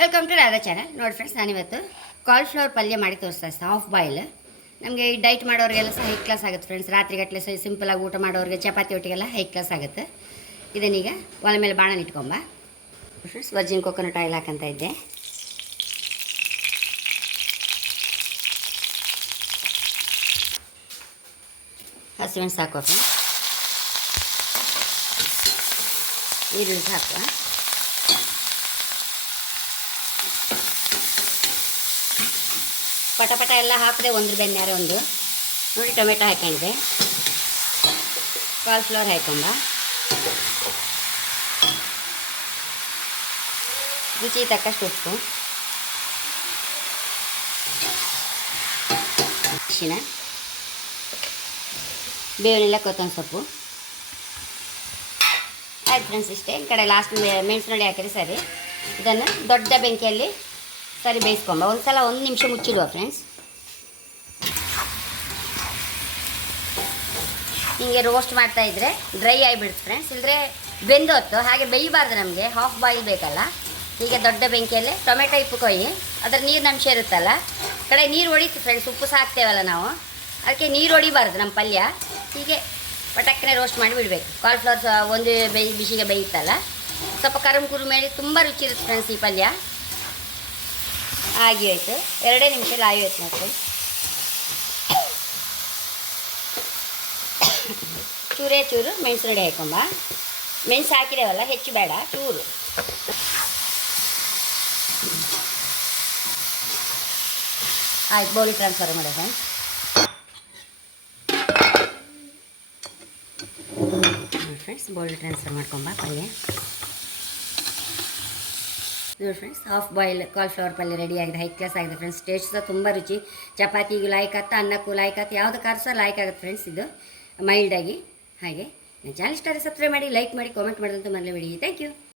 Welcome to Radha channel ನೋಡಿ friends ನಾನಿವತ್ತು cauliflower ಪಲ್ಯ ಮಾಡಿ ತೋರಿಸ್ತಾ ಇದ್ದೆ ಹಾಫ್ ಬಾಯ್ಲ್ ನಮಗೆ ಈ ಡೈಟ್ ಮಾಡೋರಿಗೆಲ್ಲ ಸಹ ಹೈ ಕ್ಲಾಸ್ ಆಗುತ್ತೆ ಫ್ರೆಂಡ್ಸ್ ರಾತ್ರಿ ಗಟ್ಟಲೆ ಸಹ ಸಿಂಪಲಾಗಿ ಊಟ ಮಾಡೋರಿಗೆ ಚಪಾತಿ ಒಟ್ಟಿಗೆಲ್ಲ ಹೈ ಕ್ಲಾಸ್ ಆಗುತ್ತೆ. ಇದನ್ನೀಗ ಒಲೆ ಮೇಲೆ ಬಾಣನ ಇಟ್ಕೊಂಬ. ಫ್ರೆಂಡ್ಸ್ ವರ್ಜಿನ್ ಕೊಕೊನಟ್ ಆಯಿಲ್ ಹಾಕಂತ ಇದ್ದೆ. ಹಸಿಮೆಣಸು ಹಾಕುವ ಫ್ರೆಂಡ್ಸ್ ಈರುಳ್ಳಿ ಹಾಕುವ. ಪಟ ಪಟ ಎಲ್ಲ ಹಾಕಿದೆ ಒಂದು ಬೆಣ್ಣಾರೆ ಒಂದು. ನೋಡಿ ಟೊಮೆಟೊ ಹಾಕೊಂಡಿದೆ ಕಾಲ್ಫ್ಲವರ್ ಹಾಕೊಂಡ. ರುಚಿ ತಕ್ಕಷ್ಟು ಉಪ್ಪು. ಅರಿಶಿನ. ಬೇವಿನೆಲ್ಲ ಕೊತ್ತಂಬರಿ ಸೊಪ್ಪು. ಆಯ್ತು ಫ್ರೆಂಡ್ಸ್ ಇಷ್ಟೇ. ಈ ಕಡೆ ಲಾಸ್ಟ್ ಮೆಣಸು ನೋಡಿ ಹಾಕಿದ್ರೆ ಸರಿ. ಇದನ್ನು ದೊಡ್ಡ ಬೆಂಕಿಯಲ್ಲಿ ಸರಿ ಬೇಯಿಸ್ಕೊಂಬ. ಒಂದು ಸಲ ಒಂದು ನಿಮಿಷ ಮುಚ್ಚಿಡುವ ಫ್ರೆಂಡ್ಸ್ ಹೀಗೆ ರೋಸ್ಟ್ ಮಾಡ್ತಾ ಇದ್ರೆ ಡ್ರೈ ಆಗಿಬಿಡ್ತು ಫ್ರೆಂಡ್ಸ್ ಇಲ್ಲದ್ರೆ ಬೆಂದು ಹೊತ್ತು, ಹಾಗೆ ಬೇಯಬಾರ್ದು ನಮಗೆ. ಹಾಫ್ ಬಾಯ್ಲ್ ಬೇಕಲ್ಲ. ಹೀಗೆ ದೊಡ್ಡ ಬೆಂಕಿಯಲ್ಲಿ ಟೊಮೆಟೊ ಇಪ್ಪು ಕೊಯ್ಯಿ. ಅದರ ನೀರಿನ ಅಂಶ ಇರುತ್ತಲ್ಲ, ಕಡೆ ನೀರು ಹೊಡಿತು ಫ್ರೆಂಡ್ಸ್ ಉಪ್ಪು ಸಾಕ್ತೇವಲ್ಲ ನಾವು. ಅದಕ್ಕೆ ನೀರು ಹೊಡಿಬಾರ್ದು ನಮ್ಮ ಪಲ್ಯ. ಹೀಗೆ ಪಟಕ್ಕನೆ ರೋಸ್ಟ್ ಮಾಡಿ ಬಿಡಬೇಕು. ಕಾಲ್ಫ್ಲವರ್ ಸಹ ಒಂದು ಬೇಯಿ ಬಿಸಿಗೆ ಬೇಯುತ್ತಲ್ಲ ಸ್ವಲ್ಪ ಕರುಮ್ ಕುರು ಮಾಡಿ ತುಂಬ ರುಚಿ ಇರುತ್ತೆ ಫ್ರೆಂಡ್ಸ್ ಈ ಪಲ್ಯ. ಆಗಿ ಹೋಯ್ತು. ಎರಡೇ ನಿಮಿಷದಲ್ಲಿ ಆಗಿ ಹೋಯ್ತು ಮತ್ತೆ. ಚೂರೇ ಚೂರು ಮೆಣಸು ರೆಡಿ ಹಾಕೊಂಬ ಮೆಣಸು ಹಾಕಿದೇವಲ್ಲ, ಹೆಚ್ಚು ಬೇಡ, ಚೂರು. ಆಯ್ತು ಬೌಲ್ ಟ್ರಾನ್ಸ್ಫರ್ ಮಾಡಿ ಫ್ರೆಂಡ್ಸ್ ಫ್ರೆಂಡ್ಸ್ ಬೌಲ್ ಟ್ರಾನ್ಸ್ಫರ್ ಮಾಡ್ಕೊಂಬ ಪಲ್ಯ. ನೋಡಿ ಫ್ರೆಂಡ್ಸ್ ಹಾಫ್ ಬಾಯ್ಲ್ ಕಾಲ್ಫ್ಲವರ್ ಪಲ್ಯ ರೆಡಿ ಆಗಿದೆ. ಹೈ ಕ್ಲಾಸ್ ಆಗಿದೆ ಫ್ರೆಂಡ್ಸ್ ಟೇಸ್ಟ್ ಸಹ ತುಂಬ ರುಚಿ. ಚಪಾತಿಗೂ ಲಾಯ್ಕ್ ಆಗುತ್ತೆ, ಅನ್ನಕ್ಕೂ ಲಾಯ್ಕ್ ಯಾವುದು ಕಾರ್ ಸಹ ಲಾಯ್ಕ್ ಆಗುತ್ತೆ ಫ್ರೆಂಡ್ಸ್ ಇದು. ಮೈಲ್ಡಾಗಿ ಹಾಗೆ. ನನ್ನ ಚಾನಲ್ ಸ್ಟಾರ್ ಸಬ್ಸ್ಕ್ರೈಬ್ ಮಾಡಿ ಲೈಕ್ ಮಾಡಿ ಕಾಮೆಂಟ್ ಮಾಡಿದಂತೂ ಮರಲೇ ಬಿಡಿ ಥ್ಯಾಂಕ್ ಯು